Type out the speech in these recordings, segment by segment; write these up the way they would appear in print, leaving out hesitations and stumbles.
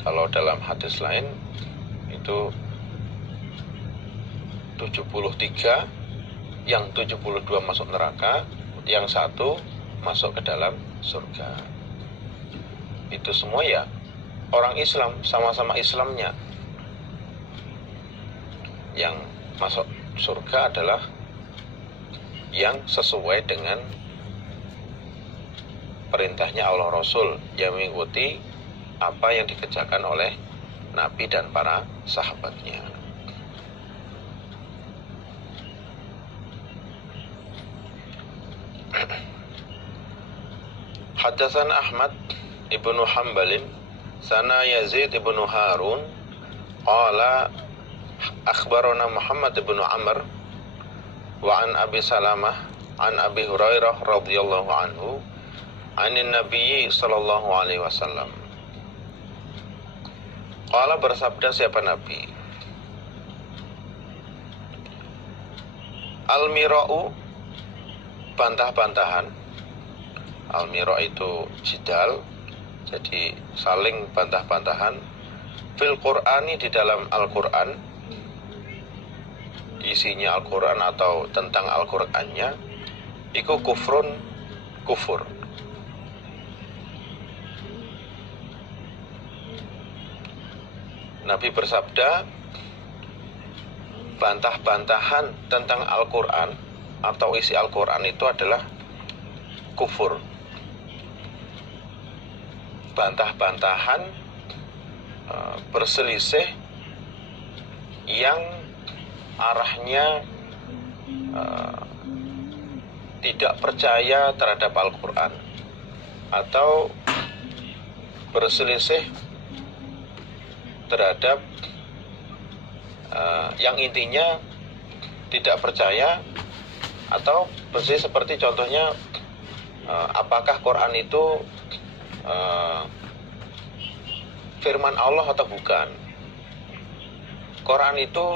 Kalau dalam hadis lain itu 73, yang 72 masuk neraka, yang satu masuk ke dalam surga. Itu semua ya orang Islam, sama-sama Islamnya. Yang masuk surga adalah yang sesuai dengan perintahnya Allah Rasul, yang mengikuti apa yang dikerjakan oleh Nabi dan para sahabatnya. Haddatsana Ahmad ibnu Hanbalin sana Yazid ibnu Harun qala akhbarana Muhammad ibnu Amr wa an Abi Salamah an Abi Hurairah radhiyallahu anhu anin Nabi sallallahu alaihi wasallam. Qala, bersabda siapa Nabi, al-mira'u, bantah-bantahan. Al-mira' itu jidal, jadi saling bantah-bantahan. Fil Qur'ani, di dalam Al-Qur'an, isinya Al-Qur'an atau tentang Al-Qur'annya, iku kufrun, kufur. Nabi bersabda, bantah-bantahan tentang Al-Qur'an atau isi Al-Qur'an itu adalah kufur. Bantah-bantahan berselisih yang arahnya tidak percaya terhadap Al-Qur'an, atau berselisih terhadap yang intinya tidak percaya, atau persis seperti contohnya apakah Quran itu firman Allah atau bukan. Quran itu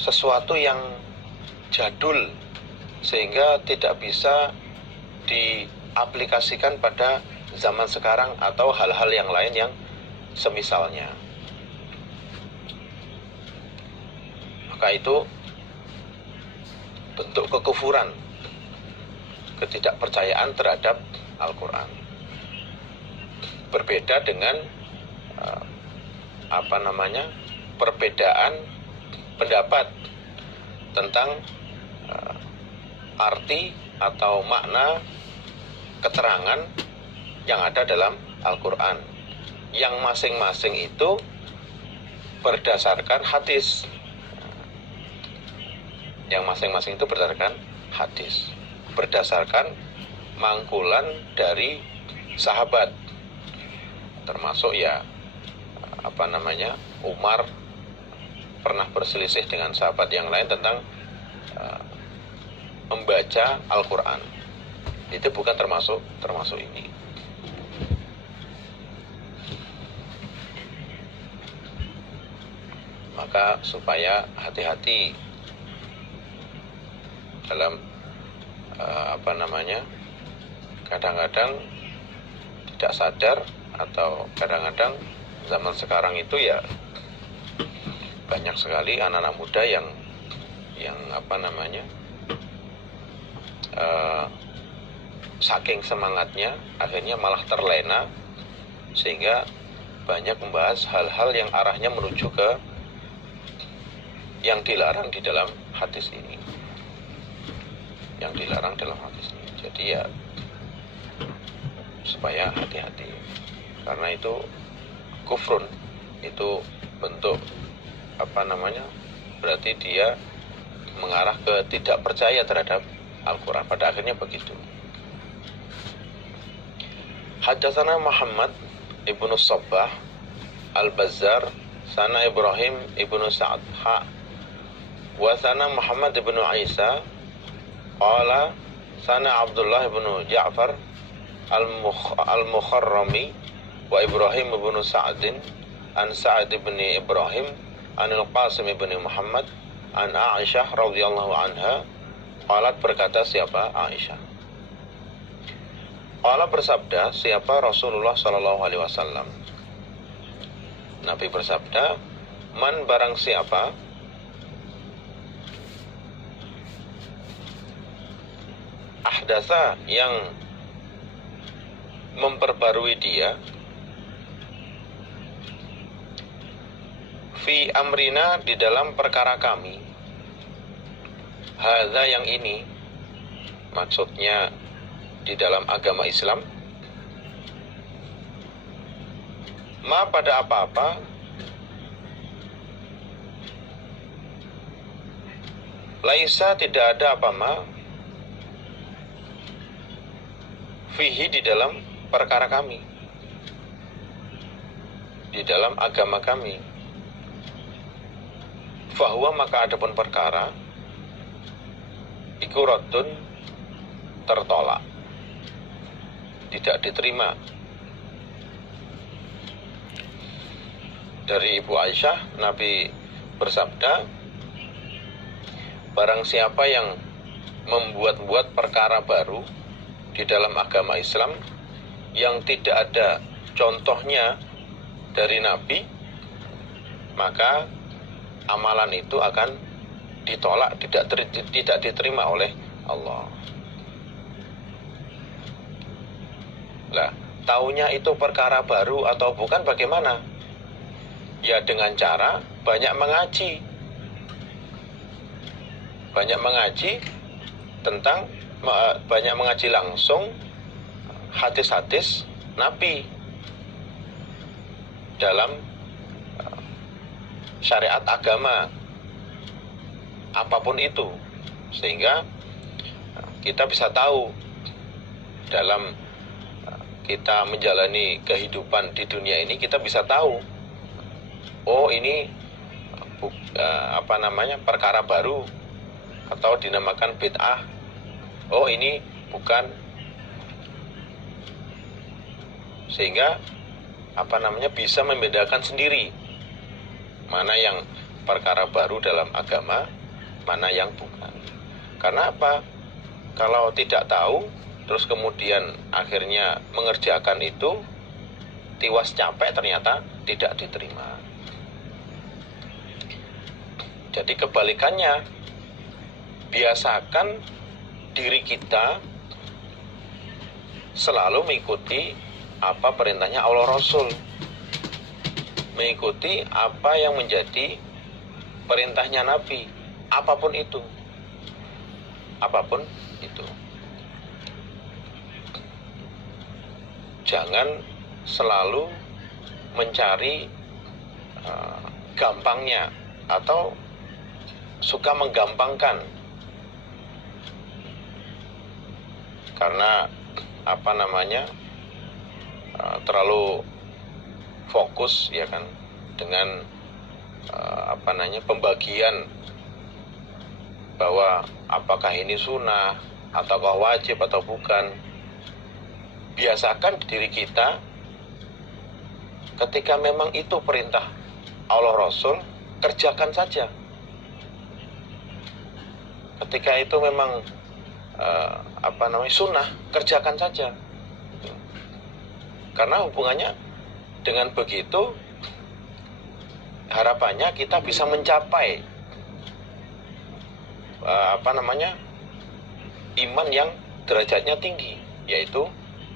sesuatu yang jadul sehingga tidak bisa diaplikasikan pada zaman sekarang atau hal-hal yang lain yang semisalnya. Maka itu bentuk kekufuran, ketidakpercayaan terhadap Al-Quran. Berbeda dengan perbedaan pendapat tentang arti atau makna keterangan yang ada dalam Al-Quran, yang masing-masing itu berdasarkan hadis. Yang masing-masing itu berdasarkan hadis, berdasarkan mangkulan dari sahabat, termasuk Umar pernah berselisih dengan sahabat yang lain tentang membaca Al-Quran. Itu bukan termasuk ini. Maka supaya hati-hati dalam kadang-kadang tidak sadar, atau kadang-kadang zaman sekarang itu ya banyak sekali anak-anak muda yang saking semangatnya akhirnya malah terlena, sehingga banyak membahas hal-hal yang arahnya menuju ke yang dilarang di dalam hadis ini. Jadi ya supaya hati-hati, karena itu kufrun, itu bentuk berarti dia mengarah ke tidak percaya terhadap Al-Quran. Pada akhirnya begitu. Haddatsana Muhammad ibnu Sabbah Al-Bazzar sana Ibrahim ibnu Sa'ad wa sana Muhammad ibnu Isa qala sana Abdullah ibnu Ja'far Al-Mukharrami wa Ibrahim ibnu Sa'adin an Sa'ad ibni Ibrahim an Al-Qasim ibni Muhammad an Aisyah radhiyallahu anha qalat, berkata siapa? Aisyah. Allah bersabda, siapa Rasulullah Shallallahu Alaihi Wasallam? Nabi bersabda, man barang siapa ahdasa yang memperbarui dia fi amrina di dalam perkara kami, hadza yang ini, maksudnya di dalam agama Islam, ma pada apa-apa, laisa tidak ada apa ma, fihi di dalam perkara kami, di dalam agama kami, fahuwa maka adapun perkara, iku raddun tertolak, tidak diterima. Dari Ibu Aisyah, Nabi bersabda, barang siapa yang membuat-buat perkara baru di dalam agama Islam yang tidak ada contohnya dari Nabi, maka amalan itu akan ditolak, tidak diterima oleh Allah. Lah, taunya itu perkara baru atau bukan bagaimana? Ya dengan cara banyak mengaji. Banyak mengaji tentang, banyak mengaji langsung hadis-hadis Nabi dalam syariat agama apapun itu, sehingga kita bisa tahu dalam kita menjalani kehidupan di dunia ini, kita bisa tahu, oh ini perkara baru atau dinamakan bid'ah, oh ini bukan, sehingga bisa membedakan sendiri mana yang perkara baru dalam agama, mana yang bukan. Karena apa? Kalau tidak tahu terus kemudian akhirnya mengerjakan itu, tiwas capek, ternyata tidak diterima. Jadi kebalikannya, biasakan diri kita selalu mengikuti apa perintahnya Allah Rasul, mengikuti apa yang menjadi perintahnya Nabi, apapun itu. Jangan selalu mencari gampangnya atau suka menggampangkan, karena terlalu fokus, ya kan, dengan pembagian bahwa apakah ini sunnah ataukah wajib atau bukan. Biasakan diri kita, ketika memang itu perintah Allah Rasul, kerjakan saja. Ketika itu memang sunnah, kerjakan saja. Karena hubungannya dengan begitu, harapannya kita bisa mencapai iman yang derajatnya tinggi, yaitu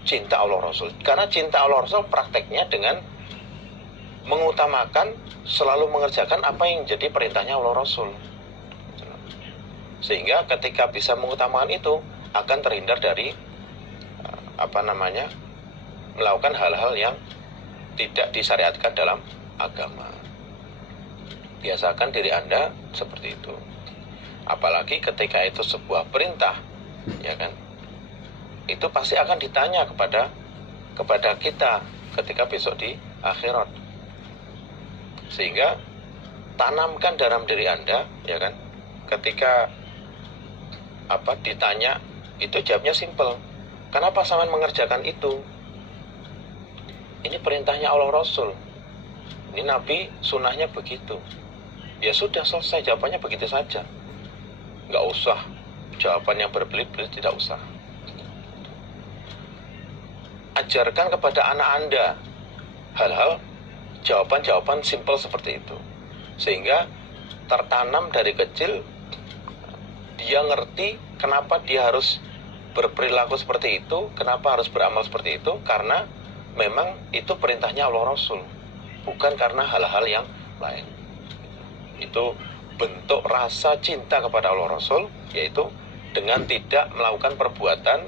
cinta Allah Rasul. Karena cinta Allah Rasul prakteknya dengan mengutamakan, selalu mengerjakan apa yang jadi perintahnya Allah Rasul. Sehingga ketika bisa mengutamakan itu, akan terhindar dari melakukan hal-hal yang tidak disyariatkan dalam agama. Biasakan diri Anda seperti itu. Apalagi ketika itu sebuah perintah, ya kan? Itu pasti akan ditanya kepada kita ketika besok di akhirat. Sehingga tanamkan dalam diri Anda, ya kan, ketika ditanya, itu jawabnya simpel. Kenapa sampean mengerjakan itu? Ini perintahnya Allah Rasul, ini Nabi sunnahnya begitu. Ya sudah, selesai, jawabannya begitu saja. Nggak usah jawaban yang berbelit-belit, tidak usah. ajarkan kepada anak Anda hal-hal jawaban-jawaban simpel seperti itu, sehingga tertanam dari kecil, dia ngerti kenapa dia harus berperilaku seperti itu, kenapa harus beramal seperti itu, karena memang itu perintahnya Allah Rasul, bukan karena hal-hal yang lain. Itu bentuk rasa cinta kepada Allah Rasul, yaitu dengan tidak melakukan perbuatan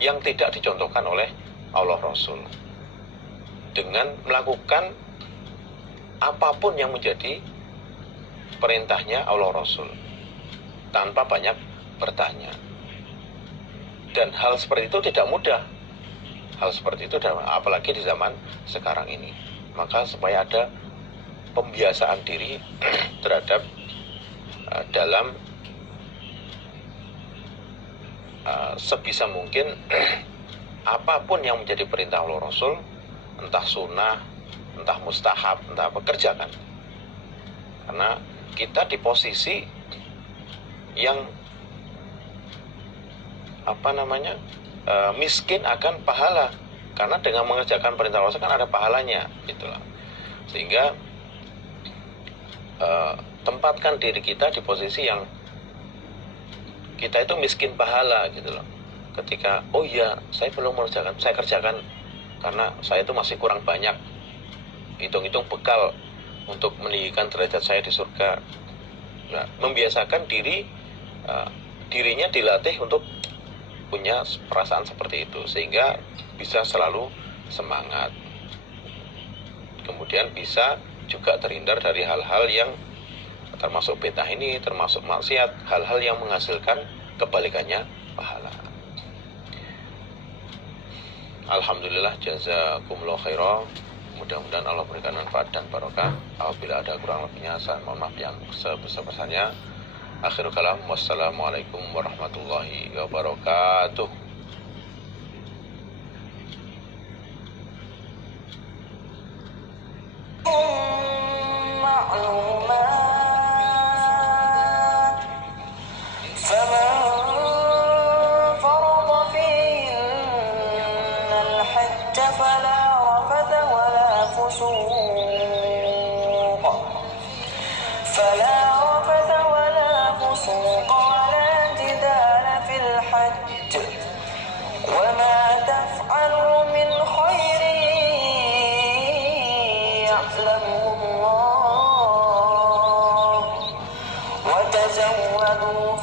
yang tidak dicontohkan oleh Allah Rasul, dengan melakukan apapun yang menjadi perintahnya Allah Rasul tanpa banyak bertanya. Dan hal seperti itu tidak mudah. Hal seperti itu apalagi di zaman sekarang ini. Maka supaya ada pembiasaan diri terhadap dalam sebisa mungkin apapun yang menjadi perintah Allah Rasul, entah sunnah, entah mustahab, entah apa, kerjakan. Karena kita di posisi yang miskin akan pahala, karena dengan mengerjakan perintah Allah kan ada pahalanya, gitulah. Sehingga tempatkan diri kita di posisi yang kita itu miskin pahala, gitu loh. Ketika oh iya saya belum mengerjakan, saya kerjakan karena saya itu masih kurang banyak, hitung-hitung bekal untuk meninggikan derajat saya di surga. Nah, membiasakan dirinya dilatih untuk punya perasaan seperti itu, sehingga bisa selalu semangat. Kemudian bisa juga terhindar dari hal-hal yang termasuk bid'ah ini, termasuk maksiat, hal-hal yang menghasilkan kebalikannya pahala. Alhamdulillah, jazakumullah khairan. Mudah-mudahan Allah berikan manfaat dan barokah. Apabila ada kurang lebihnya, saya mohon maaf yang sebesar-besarnya. Akhirul kalam, wassalamualaikum warahmatullahi wabarakatuh. وتزودوا